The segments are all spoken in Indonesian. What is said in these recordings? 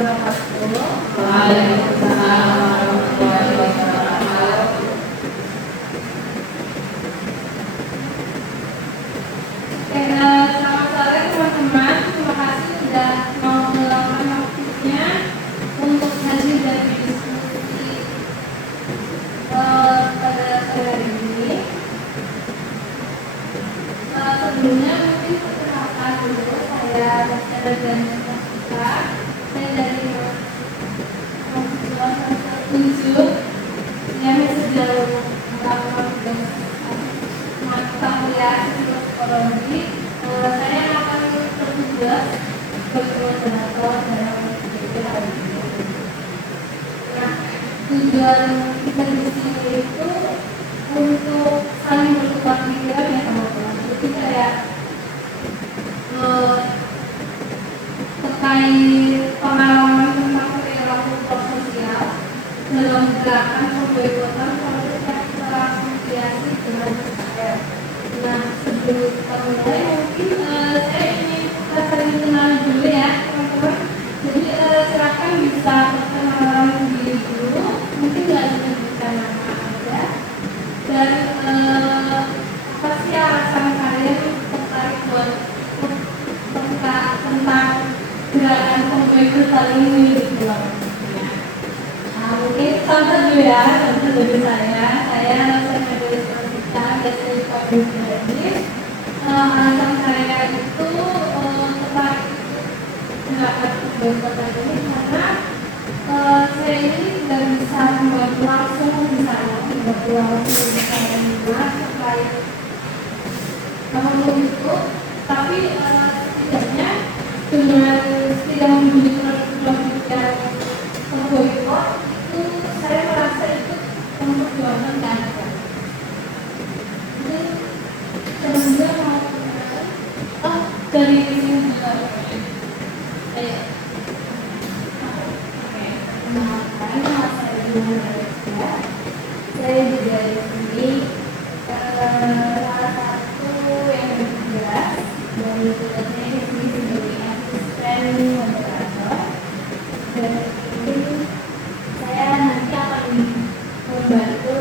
wabarakatuh. Waalaikumsalam warahmatullahi wabarakatuh. Oke, selamat sore teman-teman. Terima kasih sudah mau meluangkan waktunya untuk hadir dari diskusi pada sore hari ini. Sebelumnya mungkin perkenalkan dulu, saya dari Mahasiswa. Saya dari Mahasiswa semester 7 yang sedang melakukan mata kuliah psikologi. Saya akan bertugas sebagai moderator dalam kegiatan hari ini. Nah, tujuan kita di sini itu untuk saling bertukar pikiran ya teman-teman. Jadi kayak terkait pengalaman tentang perilaku sosial dalam gerakan pemboikotan politik transmigrasi dengan Israel. Nah, sebelum kita mulai mungkin saya ingin kita saling kenal dulu ya teman-teman. Jadi silakan bisa perkenalan diri dulu, mungkin nggak disebutkan nama aja. Dan apa sih alasan kalian tertarik buat tentang gerakan pemboikotan ini gitu loh. Nah, mungkin contoh dulu ya, contoh dari saya Nulis Pranita, biasanya dipanggil Gadis. Alasan saya itu tertarik gerakan pemboikotan ini karena saya ini tidak bisa membantu langsung misalnya terkait itu, tapi setidaknya dengan tidak memiliki produk yang memboikot itu saya merasa itu memperjuangkan keadilan. Jadi sebenarnya mau dari sini juga. Nama saya Jumlah Malaysia. Saya juga di sini salah satu yang bertugas dari tugasnya di sini sebagai asisten moderator. Dan ini saya nanti akan membantu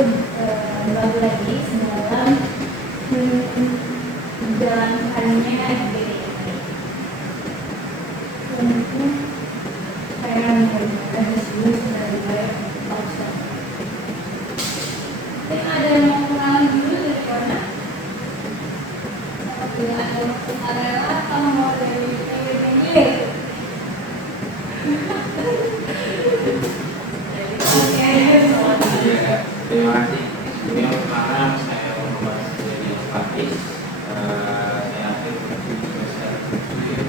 berbagi lagi dalam menjalankannya di ini. Mungkin saya mengajar di sini sebagai Pak. Mungkin ada yang mau kenalan dulu dari mana? Apabila ada sukarela atau mau dari pinggir-pinggir? Terima kasih. Sebelumnya perkenalkan saya Muhammad Jadi Fatis. Saya aktif di semester 7.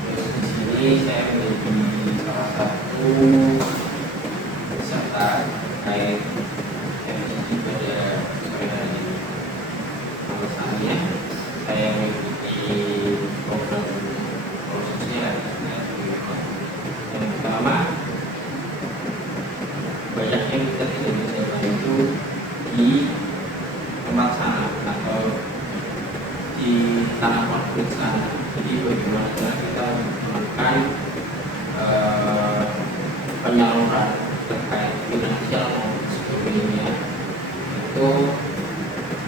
Di sini saya menjadi salah satu peserta terkait MCG pada sore hari ini. Alasannya saya mengikuti program sosial yang pertama, banyak yang kita tidak bisa bantu di tempat sana atau di tanah konflik sana. Jadi bagaimana cara kita menekan penyaluran terkait finansial maupun sebagainya itu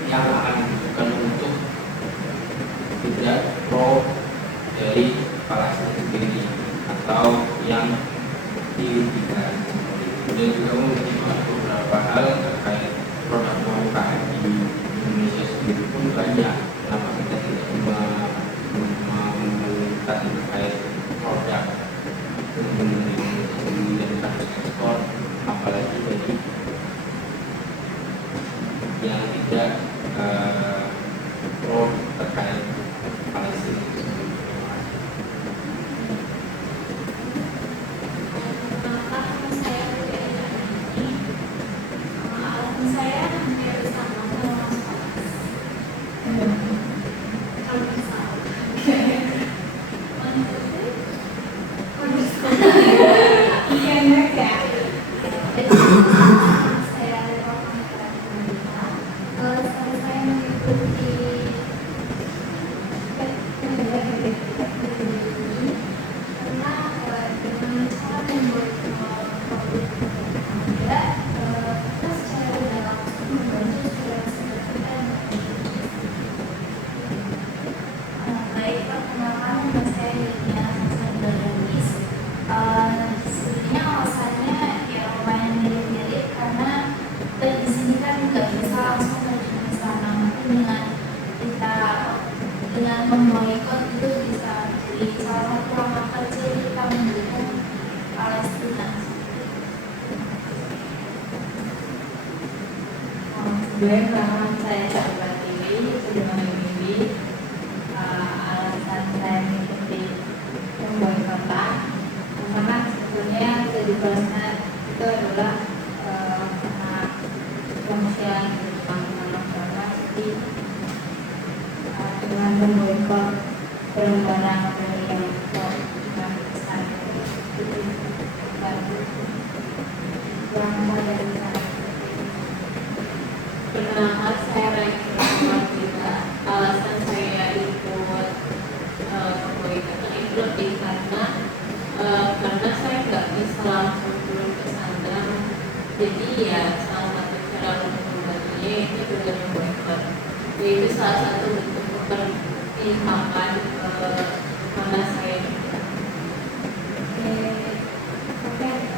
yang akan dibutuhkan untuk tidak pro dari Palestina sendiri atau yang dirugikan. Dan juga mempertimbangkan beberapa hal terkait produk UMKM di Indonesia sendiri pun banyak. Kenapa kita tidak meminta terkait produk dan kasus ekspor, apalagi dari yang tidak pro terkait Palestina itu sendiri. Saya salah satu langkah kecil kita mendukung Palestina. Sebenarnya saya sahabat ini sudah memilih alasan saya mengikuti pemboikotan karena sebetulnya saya dibalasnya itu adalah karena kemanusiaan di Jepang karena jadi dengan memboikot barang-barang dari yang tidak besar itu baru yang dari sana. Perkenalkan saya Rahmat juga. Alasan saya ikut pemboikotan itu lebih karena saya nggak bisa langsung turun ke sana. Jadi ya salah satu cara untuk membantunya itu dengan memboikot. Itu salah satu bentuk perpihakan karena saya juga.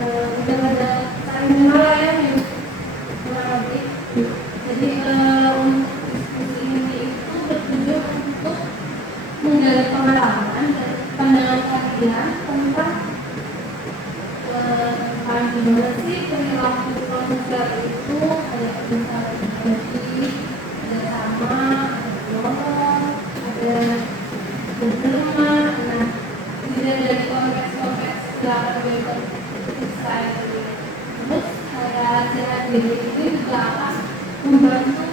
Udah ada saling mengenal ya yang kurang lebih. Jadi untuk diskusi ini itu bertujuan untuk menggali pengalaman dan pandangan kalian tentang gimana sih perilaku konser itu, ada misalnya jadi ada sama, ada bohong, ada berderma. Nah, tidak dari konteks-konteks belakang berikut saya terus saya jalan diri ini juga akan membantu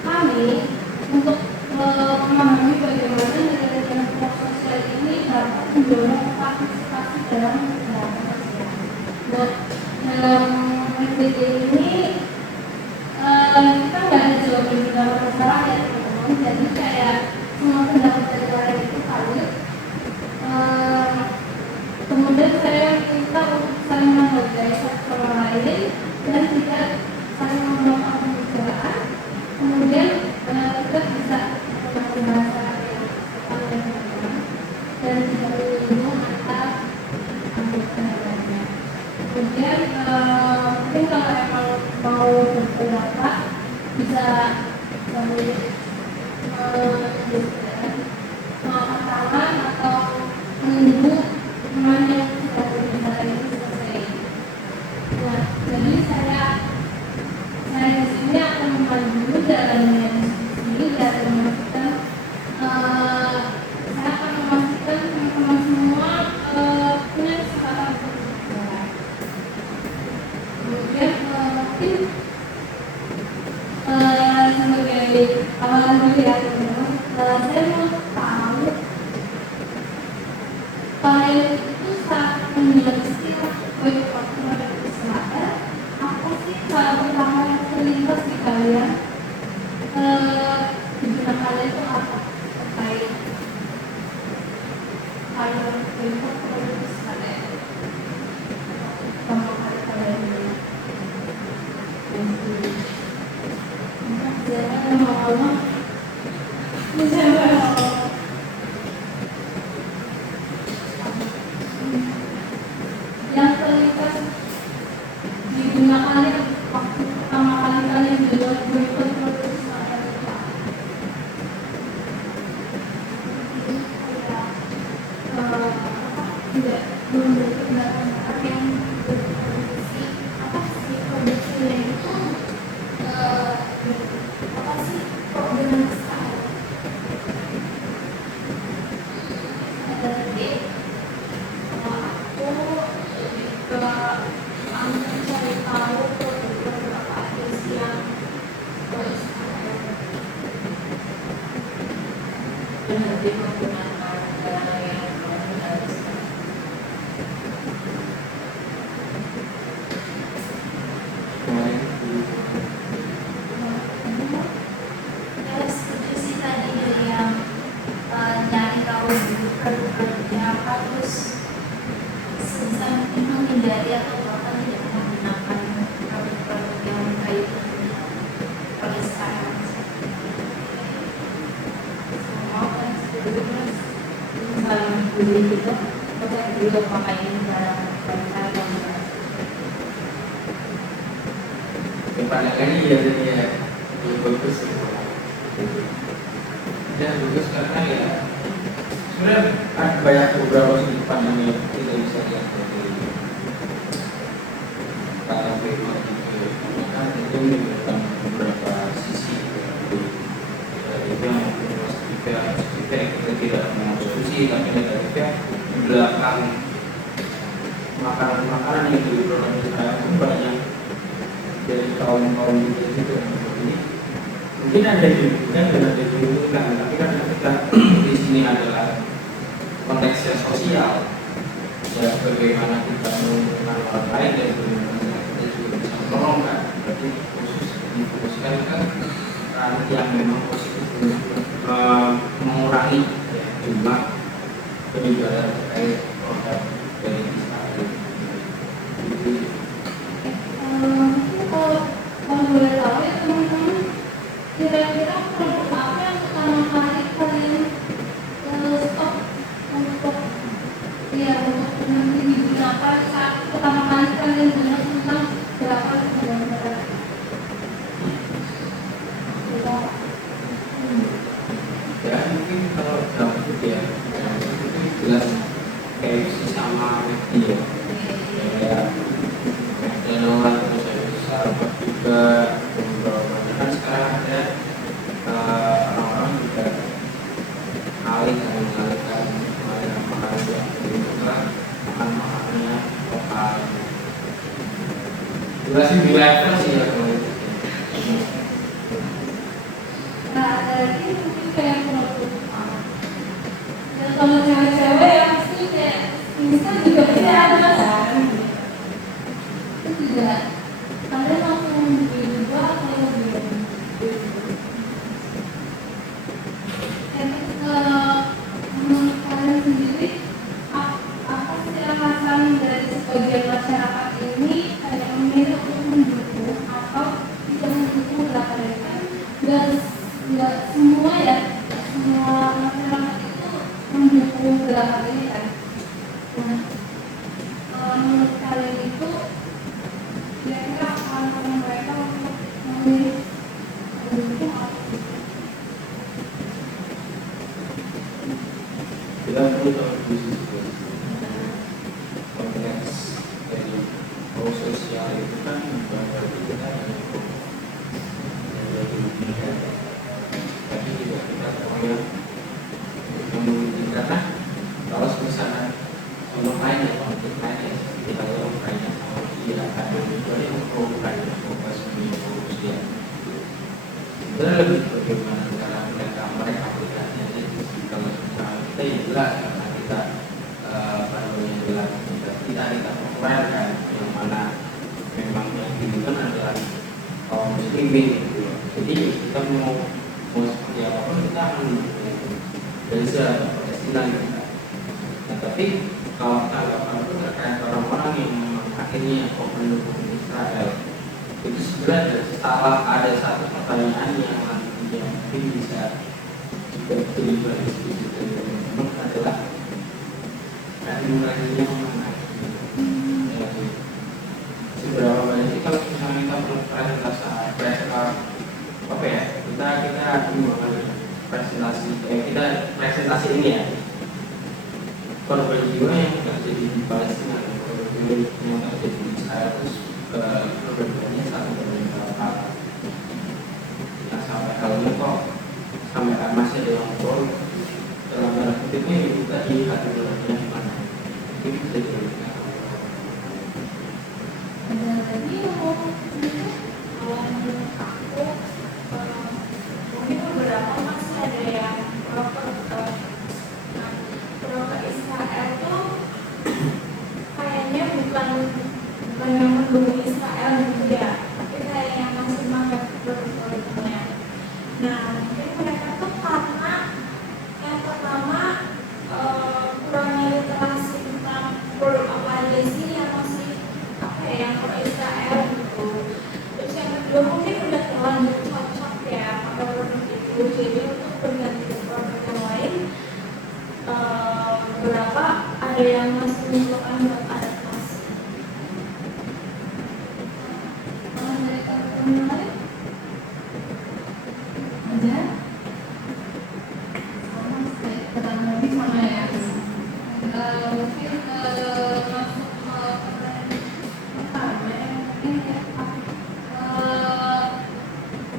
kami untuk memahami bagaimana negara-negara sosial ini dapat mendorong partisipasi dalam demokrasi. Nah, dalam PBB ini kita nggak ada jawaban beberapa masalah ya teman-teman. Jadi kayak semua pendapat dari orang itu valid. Kemudian saya minta untuk saling menghargai satu sama lain dan tidak saling memblokir pembicaraan. Kemudian kita bisa menggunakan bahasa yang sopan dan sopan dan tidak menyinggung antar anggota lainnya. Kemudian mungkin kalau emang mau berpendapat bisa sambil mengangkat tangan atau menunggu teman yang sudah berbicara ini selesai. Nah, jadi saya di sini akan memandu jalannya diskusi dan memastikan saya akan memastikan teman-teman semua punya kesempatan untuk berbicara. Kemudian mungkin sebagai awal dulu ya teman-teman, saya mau tahu kalian itu saat mendengar istilah boikot terhadap Israel, apa sih pertama yang terlintas di kalian? Di benak kalian itu apa terkait kalian boikot terhadap Israel? Pertama kali kalian dengar. Jangan lama-lama. Yang terlintas di benak kalian waktu pertama kali kalian dengar boikot terhadap Israel itu apa? Tidak membentuk tindakan yang berproduksi apa sih produksinya itu apa sih kok dengan Israel? Ada lagi aku lebih ke mencari tahu beberapa artis yang Israel Berhenti menggunakan barang yang harus ya setuju sih tadi dari yang nyari tahu produk-produknya apa terus sebisa mungkin menghindari atau bahkan tidak menggunakan produk-produk yang berkait dengan Palestina. mau kan sebetulnya misalnya beli gitu kita dulu pakaiin barang yang pandangannya ya jadi ya bagus gitu. Dan bagus karena ya sebenarnya ada banyak beberapa sudut pandang yang kita bisa lihat dari KLB kan itu memberikan beberapa sisi itu yang positifnya kita tidak mau solusi, tapi negatifnya di belakang makanan-makanan yang diproduksi itu banyak dari kaum-kaum kita itu ini mungkin ada yang dibutuhkan dan ada yang dibutuhkan, tapi kan ketika di sini adalah konteksnya sosial, ya bagaimana kita menguntungkan orang lain dan bagaimana kita juga bisa menolong kan, berarti khusus difokuskan ke ranah yang memang positif untuk mengurangi ya, jumlah penjualan terkait produk dari Israel. Kalau boleh tahu ya teman-teman, kira-kira produk apa yang pertama kali kalian stop untuk nanti digunakan saat pertama kali kalian dengar tentang berapa sebenarnya? Ya mungkin kalau jauh itu ya itu jelas KFC sama McD ya. Ya McDonald terus ada Starbucks juga beberapa kan sekarang ada orang-orang juga mengalihkan makanan yang juga makan makanannya lokal. Jelas sih di level sih ya kalau itu. Nah, ada lagi mungkin kayak produk dan kalau cewek-cewek yang pasti kayak instan juga pasti ada kan. Itu juga kalian langsung beli dua atau lebih. Menurut kalian sendiri apa sih alasan dari sebagian masyarakat ini kayak memilih untuk mendukung atau tidak mendukung gerakan ini kan nggak semua ya, semua masyarakat itu mendukung gerakan ini kan. Nah, menurut kalian itu kira-kira alasan mereka untuk memilih mendukung apa? Kita perlu tahu dulu konteks dari sosial itu kan bukan berarti kita hanya tapi juga kita perlu memiliki, karena kalau misalnya contoh lain ya konflik lain ya kita tahu Ukraina sama Rusia ada juga yang pro Ukraina fokus di Rusia itu lebih bagaimana cara mereka aplikasinya. Kalau misalnya kita ya jelas karena kita yang jelas kita populer kan yang mana memang yang dibutuhkan adalah kaum muslimin gitu. Jadi kita mau seperti apa kita akan dari segala Palestina gitu. Nah tapi kalau tanggapan itu terkait orang-orang yang memang akhirnya kok mendukung Israel itu sebenarnya ada satu pertanyaan yang mungkin bisa juga terlibat di situ adalah nilainya mana? Ya, seberapa banyak sih kalau misalnya kita presentasi apa ya kita presentasi kita presentasi ini ya korban jiwa yang terjadi di Palestina, korban jiwa yang terjadi di Israel terus perbandingannya satu banding berapa? Nah sampai kalau ini kok sampai masih ada yang pro dalam tanda kutipnya itu tadi hati nuraninya di mana? Itu bisa dilakukan. Ada lagi yang mau kalau menurut aku mungkin beberapa masih ada yang pro ke Israel tuh kayaknya bukan yang mendukung Israel gitu ya, tapi kayak yang masih semangat produknya. Nah mungkin mereka tuh karena yang pertama kurangnya literasi tentang produk apa aja sih yang masih yang pro Israel gitu. Terus yang kedua mungkin udah terlanjur cocok ya pakai produk itu, jadi untuk berganti ke produk yang lain beberapa ada yang masih membutuhkan buat adaptasi. Kalau dari teman-teman lain ada sama kayak ketemu sama ya. mungkin masuk ke pertanyaan yang mungkin ya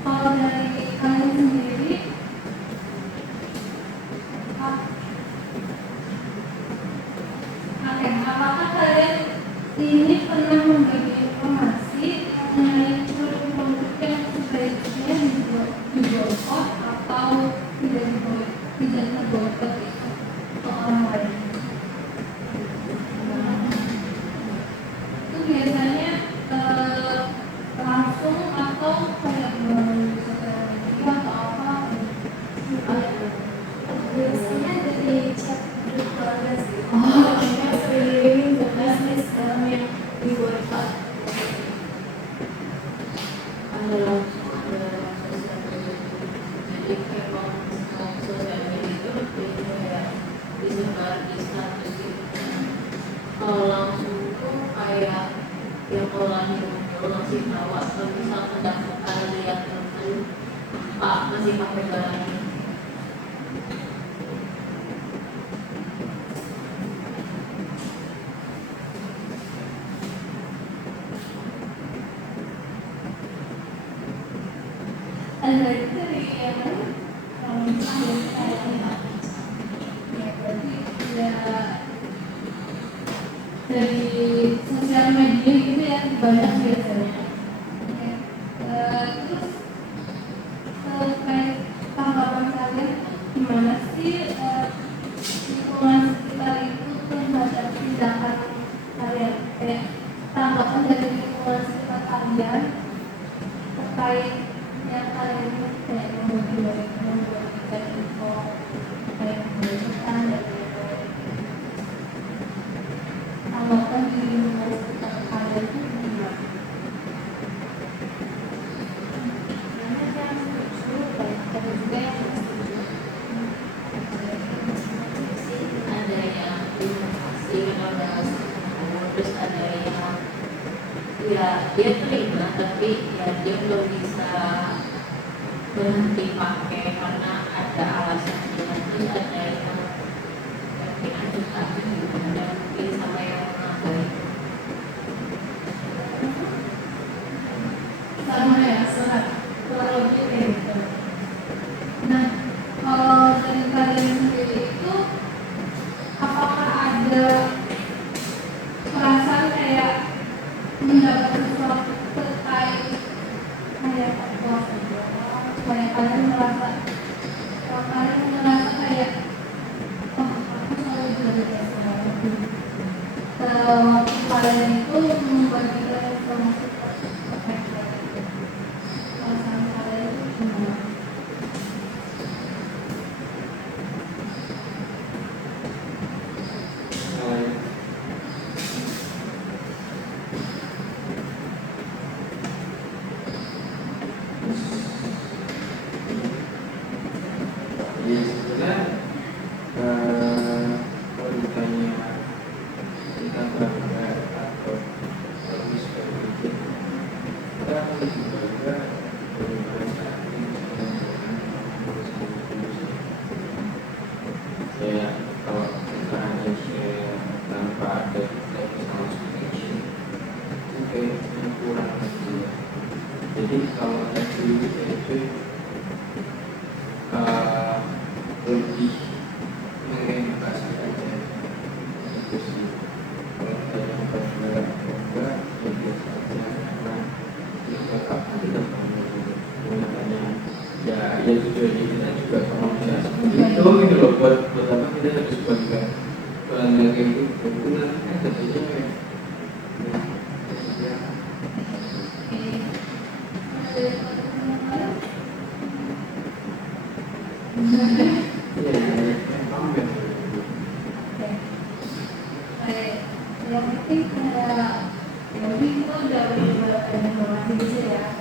kalau dari kalian sendiri apakah kalian ini pernah membagi informasi mengenai produk-produk yang sebaiknya diboykot atau tidak terboykot itu ke orang lain? Itu biasanya langsung atau kayak melalui sosial media atau apa? Biasanya dari chat grup keluarga sih. Iya. Sering bisnis yang diboykot. Ada langsung ada sosial media. Jadi kayak kalau sosial media itu kayak disebar di status gitu. Kalau langsung tuh kayak yang orangnya muncul ngasih tahu atau misalkan daftar lihat temen Pak masih pakai barang ini. Ada dari yang mana? Kalau misalnya kayaknya ya berarti ya dari sosial media gitu ya banyak biasanya. Oke. Terus terkait tanggapan kalian gimana sih lingkungan sekitar itu terhadap tindakan kalian? Kayak tanggapan dari lingkungan sekitar kalian terkait yang kalian kayak membagikan info kayak membagikan dan tanggapan di lingkungan sekitar kalian itu gimana? Banyak yang setuju, banyak juga yang tidak setuju. Ada yang inovasi inovasi terus ada yang ya dia terima tapi ya dia belum bisa berhenti pakai karena ada alasannya. Terus ada yang mungkin agak ada mungkin sama yang mengabai. Sama ya, serat kurang lebih kayak gitu. Nah, kalau dari kalian sendiri itu apakah ada perasaan kayak mendapat sesuatu terkait kayak kepuasan supaya kalian merasa kayak oh aku selalu belajar sesuatu waktu kalian itu membagikan informasi terkait perasaan kalian itu gimana? Ya sebenarnya kalau ditanya kita bangga atau lebih seperti itu, kita lebih bangga daripada saat ini sedang saya kalau kita hanya share tanpa ada kita sama seperti itu kayaknya kurang aja. Jadi kalau tadi itu lebih mengedukasi aja itu sih. Kalau saya bangga ya biasa aja karena kita kapan kita menggunakannya ya tujuannya kita juga kalau bisa seperti itu gitu loh buat apa kita harus bangga kayak gitu gunakan tentunya kayak ya Yang penting kayak jadi itu udah beberapa informasi gitu ya.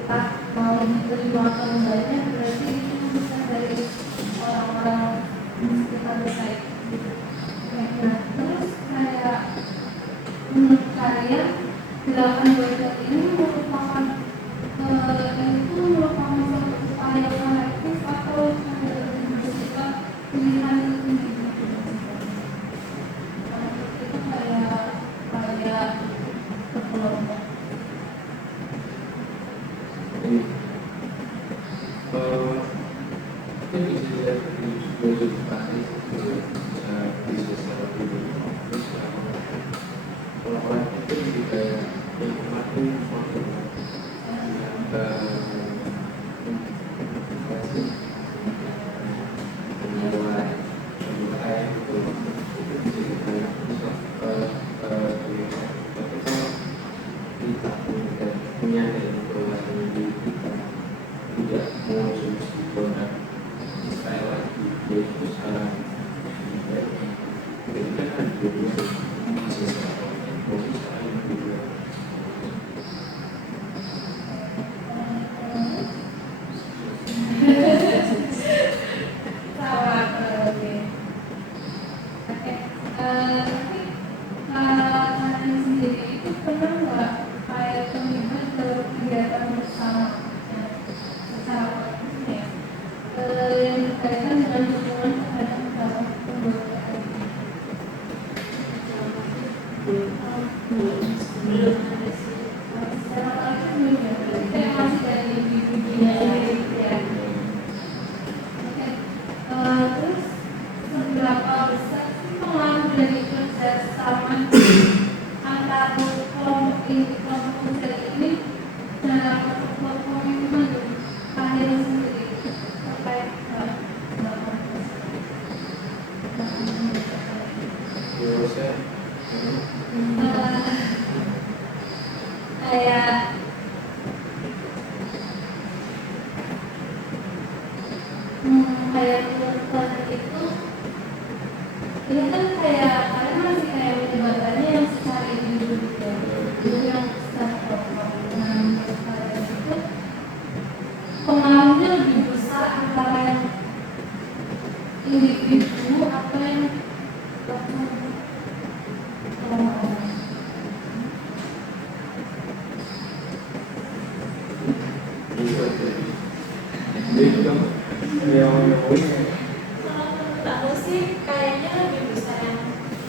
Kita mau diterima atau enggaknya berarti itu bisa dari orang-orang sekitar saya. Nah, terus kayak menurut kalian gerakan boykot ini merupakan itu merupakan suatu upaya kolektif atau hanya bersifat pilihan individu? Belum ada sih. Secara langsung belum ya, berarti kayak masih dari bibinya sendiri ya. Oke. Terus seberapa besar sih pengaruh dari kerjasama antara kelompok kerja ini dalam komitmen karir sendiri terkait kayak kayak menurut itu ini kan kayak kalian masih kayak menyebarkannya yang secara individu gitu, itu yang secara kelompok. Nah, menurut kalian itu pengaruhnya lebih besar antara yang individu atau yang kelompok? Kalau menurut aku sih kayaknya lebih besar yang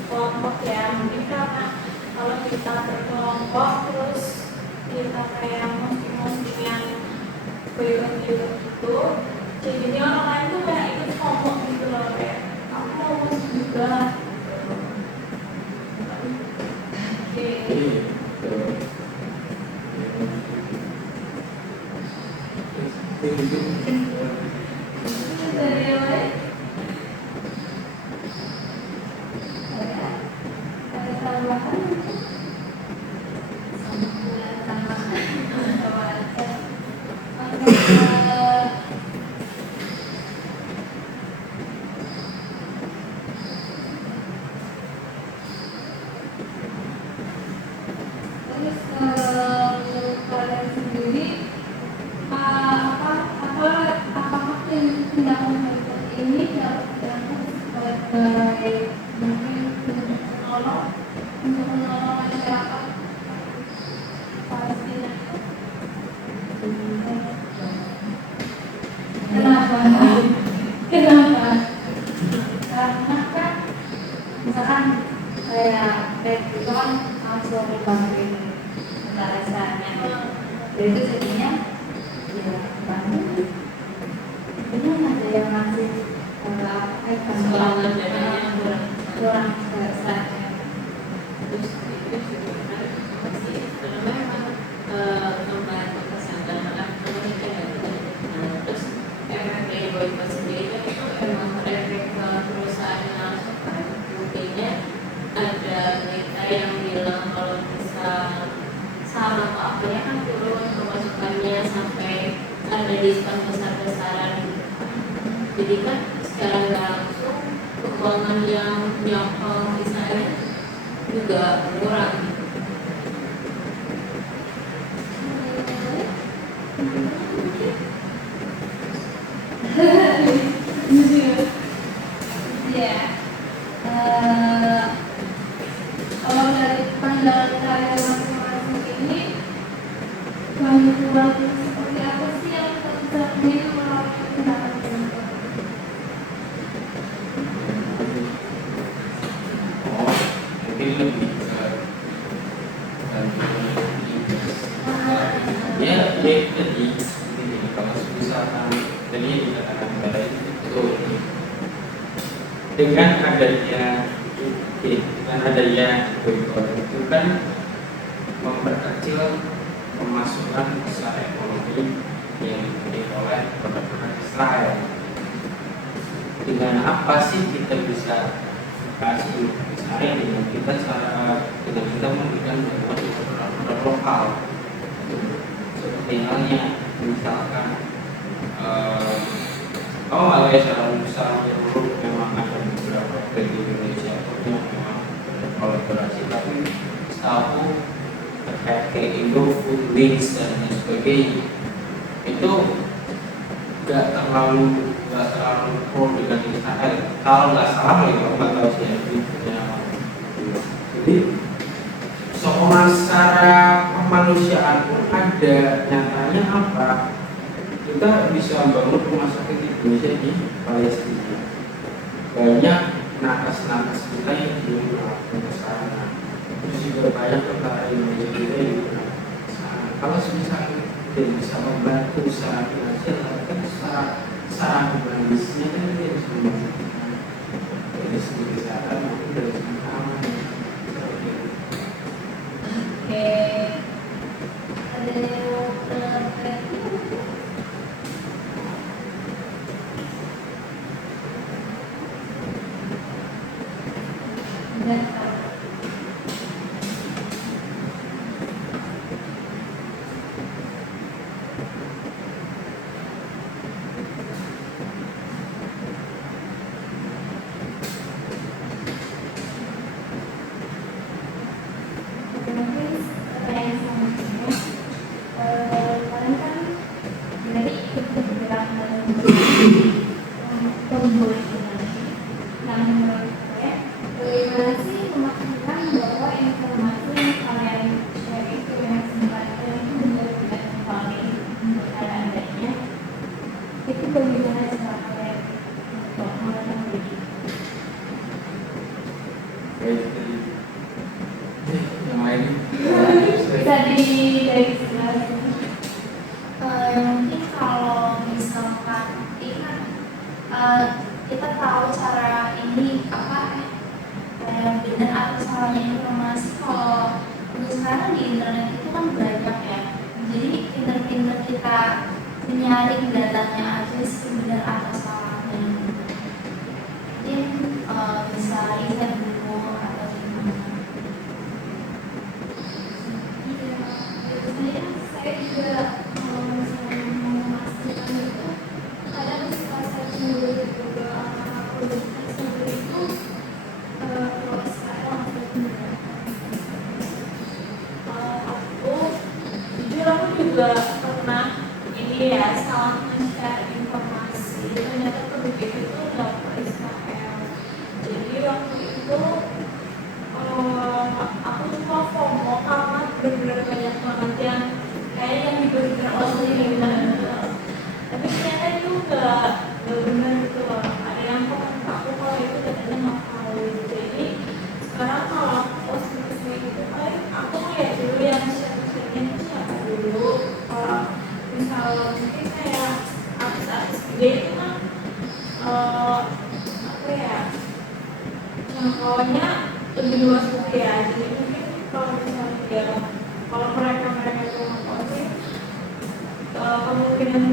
kelompok ya. Mungkin karena kalau kita berkelompok terus kita kayak posting yang berikut itu, jadi orang lain tuh kayak ikut kelompok gitu loh, kayak aku mau post juga. Oke. Dari yang lain? Ada tambahan? Terus menurut kalian sendiri apakah tindakan seperti ini dapat dianggap sebagai mungkin untuk menolong masyarakat Palestina? Kenapa? Kenapa? Karena kan misalkan kayak itu kan langsung dibantuin pembahasannya, itu jadinya ya bantu. Benar ada yang masih Soalan dananya kurang besarnya. terus itu sebenarnya masih karena memang membantu kesehatan anak terus efek dari boykot sendiri kan itu emang efek ke perusahaan langsung kan. Buktinya ada berita yang bilang kalau bisa saham atau apanya kan turun pemasukannya sampai ada diskon besar-besaran gitu. Jadi kan secara nggak langsung keuangan yang nyokong Israel juga berkurang gitu. Ya, kalau dari pandangan kalian masing-masing ini, bantuan seperti apa sih yang terjadi melalui tindakan tersebut? Mungkin lebih ke ya tadi ini kalau misalkan tadi dikatakan pada itu dengan adanya boykot itu kan memperkecil pemasukan secara ekonomi yang diberi oleh produk-produk Israel. Dengan apa sih kita bisa kasih Israel dengan kita memberikan bantuan di produk lokal, seperti halnya misalkan kalau nggak kayak secara menyeluruh memang ada beberapa brand di Indonesia yang memang kolaborasi, tapi setahu kayak Indofood, Wings dan lain sebagainya itu nggak terlalu pro dengan Israel. Kalau nggak salah ya, nggak tahu sih ya. Jadi seorang secara kemanusiaan pun ada nyatanya apa? Kita bisa bangun rumah sakit di Indonesia di Palestina. Banyak nakes-nakes kita yang belum melakukan ke sana. Terus banyak perkara yang menjadi kalau misalnya dia bisa membantu secara finansial, tapi kan secara humanisnya kan dia bisa membantu dari segi kesehatan maupun dari segi keamanan. Oke, ada yang terkait dan mungkin pertanyaan selanjutnya, kalian kan berarti ikut bergerak dalam pembuatan ini. Nah, menurut saya, bagaimana sih memastikan bahwa informasi yang kalian share itu yang sebenarnya itu benar-benar valid ada adanya? Itu bagaimana cara kalian untuk mengetahui? Yang lain Bisa dari sebelah sini. Mungkin kalau misalkan ini kan kita tahu cara ini benar atau salahnya informasi. Kalau untuk sekarang di internet itu kan banyak ya, jadi pinter-pinter kita menyaring datanya aja sih benar atau salahnya. Mungkin bisa lihat dulu atau gimana. Saya juga kalau misalnya mau memastikan itu kadang suka saya cemburu juga produk tersebut itu kalau sekarang atau tidak. Aku juga pernah ini ya salah men-share informasi. Ternyata produk itu nggak ke Israel. Jadi waktu itu aku cuma FOMO karena benar-benar banyak banget yang kayak yang diberikan oleh tapi ternyata itu nggak benar gitu loh. Ada yang komen ke aku kalau itu datanya nggak valid. Jadi sekarang kalau aku post gitu paling aku lihat dulu yang share-nya itu siapa dulu. Kalau misalnya mungkin kayak artis-artis gede itu kan apa ya, jangkauannya lebih luas gitu ya. Jadi mungkin kalau misalnya dia kalau mereka itu ngeposting kemungkinan